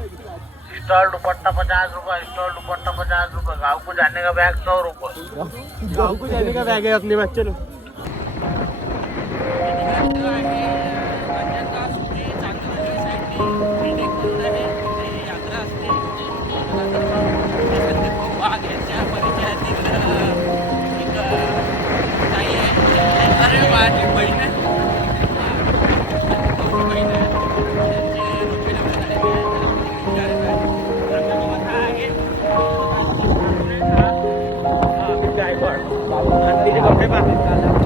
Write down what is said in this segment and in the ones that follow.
Stall दुपट्टा 50 रुपए, stall दुपट्टा 50 रुपए, गाँव को जाने का बैग 100 रुपए। गाँव को जाने का बैग है अपने बच्चे लोग।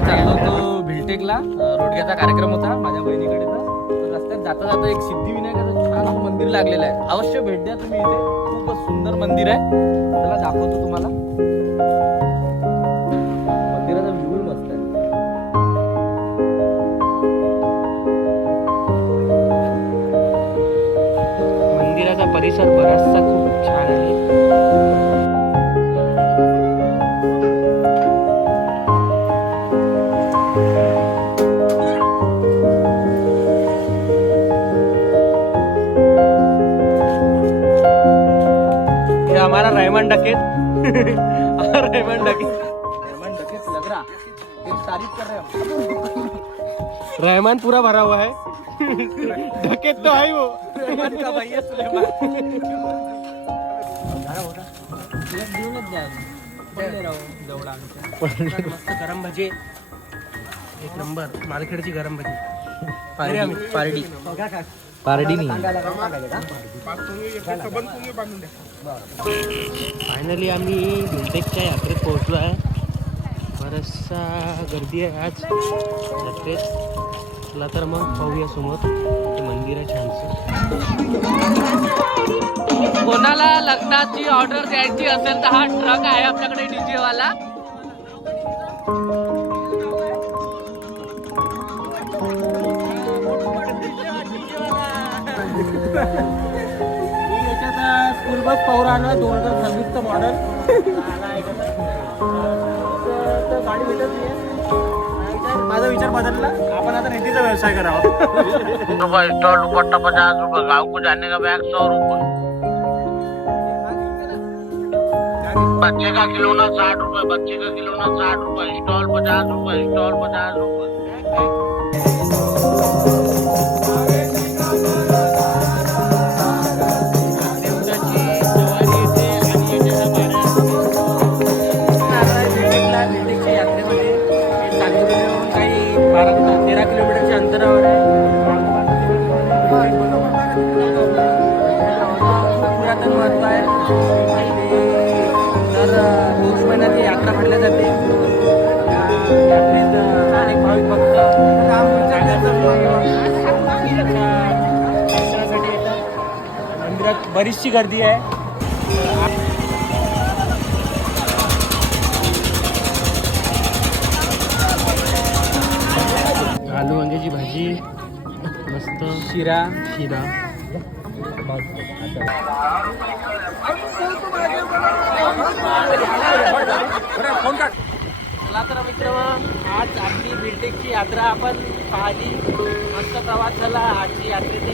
चाललो तो भिलटेकला, रोडग्याचा कार्यक्रम होता माझ्या बहिणीकडे. तर रस्त्यात जाता जाता एक सिद्धिविनायकाचं छान असं मंदिर लागलेलं आहे. अवश्य भेट द्या तुम्ही इथे. खूपच सुंदर मंदिर आहे. त्याला दाखवतो तुम्हाला. मंदिराचा व्ह्यू मस्त आहे. मंदिराचा परिसर बराचसा खूप छान आहे. हमारा रहमान डकेत रहमान डकेत लग रहा तारीफ कर रहे हैं. रहमान पूरा भरा हुआ है. डकेत तो है वो. रहमान का भैया सुलेमान. मस्त गरम भजी, एक नंबर. मालखेडची गरम भजी. पारडी पारडी नाही. फायनली आम्ही भिलटेकच्या यात्रेत पोहोचलो आहे. बराचसा गर्दी आहे आज यात्रेत. चला तर मग पाहूया समोर ते मंदिर आहे छानसं. कोणाला लग्नाची ऑर्डर द्यायची असेल तर हा ट्रक आहे आपल्याकडे डीजे वाला. स्कूल बस पौराणा 2026 मॉडेल गाडी भेटत नाही. माझा विचार बदलला. आपण आता रेतीचा व्यवसाय करावा. स्टॉल दुपट्टा 50 रुपए, गाँव को जाने का बैग 100 रुपए। बच्चे का खिलौना 60 रुपए, बच्चे का खिलौना 60 रुपए, स्टॉल 50 रुपए, स्टॉल 50 रुपए। यात्रा भरल्या जाते. यात्रेत अनेक भाविक भक्त दर्शनासाठी येतात. मंदिरात बरीचशी गर्दी आहे. आलू वांग्याची भाजी, मस्त शिरा. चला तर मित्र, आज आपली भिलटेकची यात्रा आपण पाहिली. मस्त प्रवास झाला आजची यात्रेची.